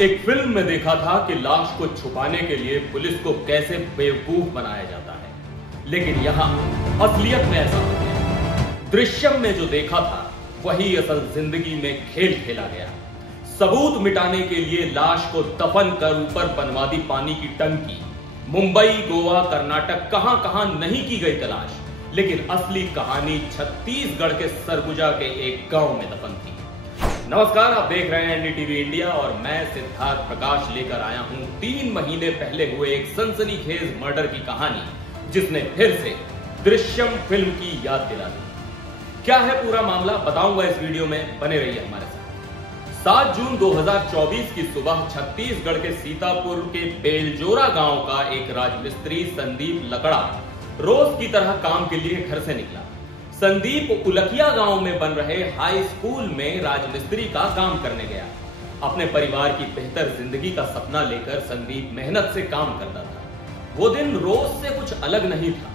एक फिल्म में देखा था कि लाश को छुपाने के लिए पुलिस को कैसे बेवकूफ बनाया जाता है, लेकिन यहाँ असलियत में ऐसा हो गया। दृश्यम में जो देखा था वही असल जिंदगी में खेल खेला गया। सबूत मिटाने के लिए लाश को दफन कर ऊपर बनवा दी पानी की टंकी। मुंबई, गोवा, कर्नाटक कहां कहां नहीं की गई तलाश, लेकिन असली कहानी छत्तीसगढ़ के सरगुजा के एक गांव में दफन थी। नमस्कार, आप देख रहे हैं एनडीटीवी इंडिया और मैं सिद्धार्थ प्रकाश लेकर आया हूं 3 महीने पहले हुए एक सनसनीखेज मर्डर की कहानी, जिसने फिर से दृश्यम फिल्म की याद दिला दी। क्या है पूरा मामला, बताऊंगा इस वीडियो में, बने रहिए हमारे साथ। 7 जून 2024 की सुबह छत्तीसगढ़ के सीतापुर के बेलजोरा गांव का एक राजमिस्त्री संदीप लकड़ा रोज की तरह काम के लिए घर से निकला। संदीप उलखिया गांव में बन रहे हाई स्कूल में राजमिस्त्री का काम करने गया। अपने परिवार की बेहतर जिंदगी का सपना लेकर संदीप मेहनत से काम करता था। वो दिन रोज से कुछ अलग नहीं था,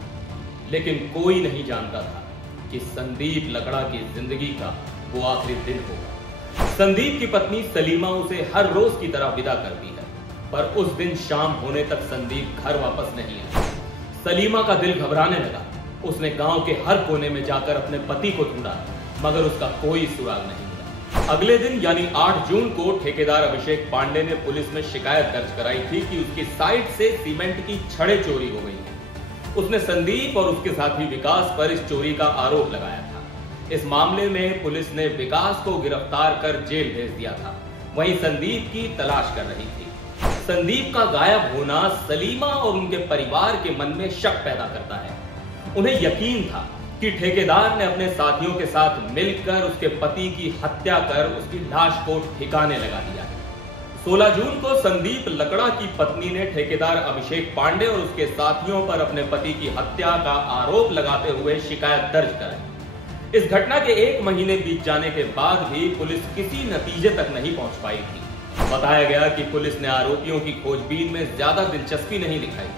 लेकिन कोई नहीं जानता था कि संदीप लकड़ा की जिंदगी का वो आखिरी दिन होगा। संदीप की पत्नी सलीमा उसे हर रोज की तरह विदा करती है, पर उस दिन शाम होने तक संदीप घर वापस नहीं आया। सलीमा का दिल घबराने लगा। उसने गांव के हर कोने में जाकर अपने पति को ढूंढा, मगर उसका कोई सुराग नहीं मिला। अगले दिन यानी 8 जून को ठेकेदार अभिषेक पांडे ने पुलिस में शिकायत दर्ज कराई थी कि उसकी साइट से सीमेंट की छड़ें चोरी हो गई हैं। उसने संदीप और उसके साथी विकास पर इस चोरी का आरोप लगाया था। इस मामले में पुलिस ने विकास को गिरफ्तार कर जेल भेज दिया था। वहीं संदीप की तलाश कर रही थी। संदीप का गायब होना सलीमा और उनके परिवार के मन में शक पैदा करता है। उन्हें यकीन था कि ठेकेदार ने अपने साथियों के साथ मिलकर उसके पति की हत्या कर उसकी लाश को ठिकाने लगा दिया है। 16 जून को संदीप लकड़ा की पत्नी ने ठेकेदार अभिषेक पांडे और उसके साथियों पर अपने पति की हत्या का आरोप लगाते हुए शिकायत दर्ज कराई। इस घटना के 1 महीने बीत जाने के बाद भी पुलिस किसी नतीजे तक नहीं पहुंच पाई थी। बताया गया कि पुलिस ने आरोपियों की खोजबीन में ज्यादा दिलचस्पी नहीं दिखाई।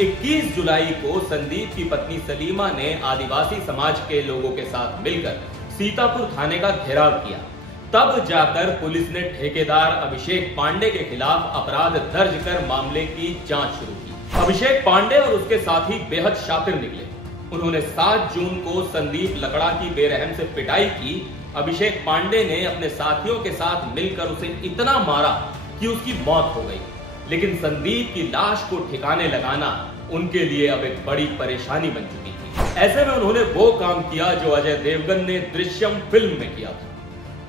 21 जुलाई को संदीप की पत्नी सलीमा ने आदिवासी समाज के लोगों के साथ मिलकर सीतापुर थाने का घेराव किया। तब जाकर पुलिस ने ठेकेदार अभिषेक पांडे के खिलाफ अपराध दर्ज कर मामले की जांच शुरू की। अभिषेक पांडे और उसके साथी बेहद शातिर निकले। उन्होंने 7 जून को संदीप लकड़ा की बेरहम से पिटाई की। अभिषेक पांडे ने अपने साथियों के साथ मिलकर उसे इतना मारा कि उसकी मौत हो गई। लेकिन संदीप की लाश को ठिकाने लगाना उनके लिए अब एक बड़ी परेशानी बन चुकी थी। ऐसे में उन्होंने वो काम किया जो अजय देवगन ने दृश्यम फिल्म में किया था।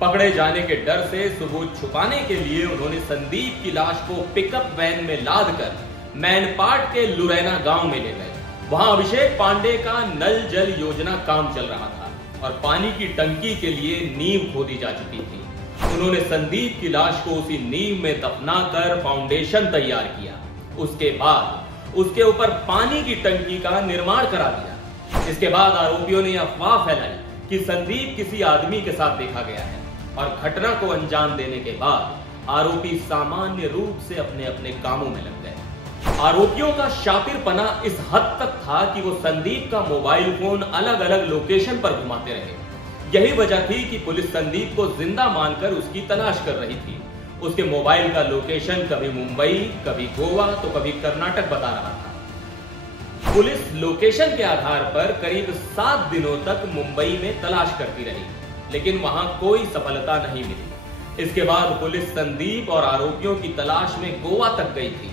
पकड़े जाने के डर से सबूत छुपाने के लिए उन्होंने संदीप की लाश को पिकअप वैन में लाद कर मैनपाट के लुरैना गांव में ले गए। वहां अभिषेक पांडे का नल जल योजना काम चल रहा था और पानी की टंकी के लिए नींव खोदी जा चुकी थी। उन्होंने संदीप की लाश को उसी नींव में दफनाकर फाउंडेशन तैयार किया। उसके बाद उसके ऊपर पानी की टंकी का निर्माण करा दिया। इसके बाद आरोपियों ने अफवाह फैलाई कि संदीप किसी आदमी के साथ देखा गया है और घटना को अंजाम देने के बाद आरोपी सामान्य रूप से अपने अपने कामों में लग गए। आरोपियों का शातिरपना इस हद तक था कि वो संदीप का मोबाइल फोन अलग अलग लोकेशन पर घुमाते रहे। यही वजह थी कि पुलिस संदीप को जिंदा मानकर उसकी तलाश कर रही थी। उसके मोबाइल का लोकेशन कभी मुंबई, कभी गोवा तो कभी कर्नाटक बता रहा था। पुलिस लोकेशन के आधार पर करीब 7 दिनों तक मुंबई में तलाश करती रही, लेकिन वहां कोई सफलता नहीं मिली। इसके बाद पुलिस संदीप और आरोपियों की तलाश में गोवा तक गई थी।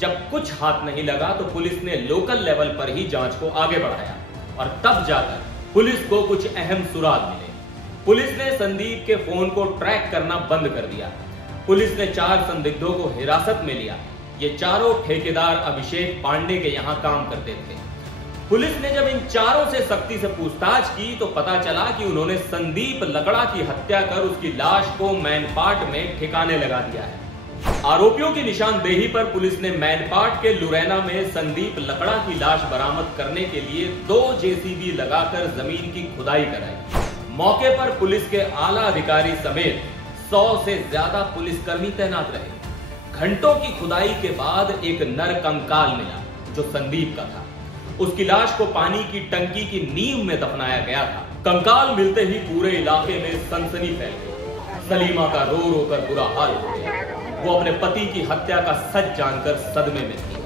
जब कुछ हाथ नहीं लगा तो पुलिस ने लोकल लेवल पर ही जांच को आगे बढ़ाया और तब जाकर पुलिस को कुछ अहम सुराग मिले। पुलिस ने संदीप के फोन को ट्रैक करना बंद कर दिया। पुलिस ने 4 संदिग्धों को हिरासत में लिया। ये चारों ठेकेदार अभिषेक पांडे के यहां काम करते थे। पुलिस ने जब इन चारों से सख्ती से पूछताछ की तो पता चला कि उन्होंने संदीप लकड़ा की हत्या कर उसकी लाश को मैनपाट में ठिकाने लगा दिया है। आरोपियों की निशानदेही पर पुलिस ने मैनपाट के लुरैना में संदीप लकड़ा की लाश बरामद करने के लिए 2 जेसीबी लगाकर जमीन की खुदाई कराई। मौके पर पुलिस के आला अधिकारी समेत 100 से ज्यादा पुलिसकर्मी तैनात रहे। घंटों की खुदाई के बाद एक नर कंकाल मिला जो संदीप का था। उसकी लाश को पानी की टंकी की नींव में दफनाया गया था। कंकाल मिलते ही पूरे इलाके में सनसनी फैल गई। सलीमा का रो रो कर बुरा हाल हो गया। वो अपने पति की हत्या का सच जानकर सदमे में थी।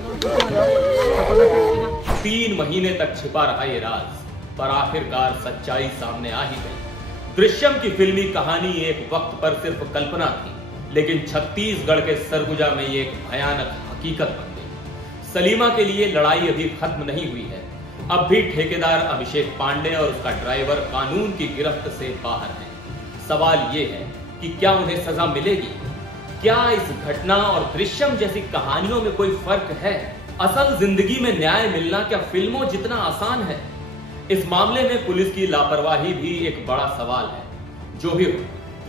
3 महीने तक छिपा रहा ये राज, पर आखिरकार सच्चाई सामने आ ही गई। दृश्यम की फिल्मी कहानी एक वक्त पर सिर्फ कल्पना थी, लेकिन छत्तीसगढ़ के सरगुजा में ये एक भयानक हकीकत बन गई। सलीमा के लिए लड़ाई अभी खत्म नहीं हुई है। अब भी ठेकेदार अभिषेक पांडे और उसका ड्राइवर कानून की गिरफ्त से बाहर हैं। सवाल ये है कि क्या उन्हें सजा मिलेगी? क्या इस घटना और दृश्यम जैसी कहानियों में कोई फर्क है? असल जिंदगी में न्याय मिलना क्या फिल्मों जितना आसान है? इस मामले में पुलिस की लापरवाही भी एक बड़ा सवाल है। जो भी हो,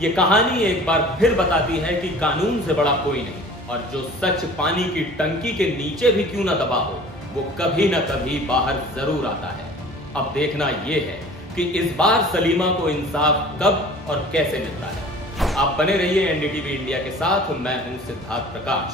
ये कहानी एक बार फिर बताती है कि कानून से बड़ा कोई नहीं, और जो सच पानी की टंकी के नीचे भी क्यों ना दबा हो, वो कभी ना कभी बाहर जरूर आता है। अब देखना यह है कि इस बार सलीमा को इंसाफ कब और कैसे मिलता है। आप बने रहिए एनडीटीवी इंडिया के साथ। मैं हूं सिद्धार्थ प्रकाश।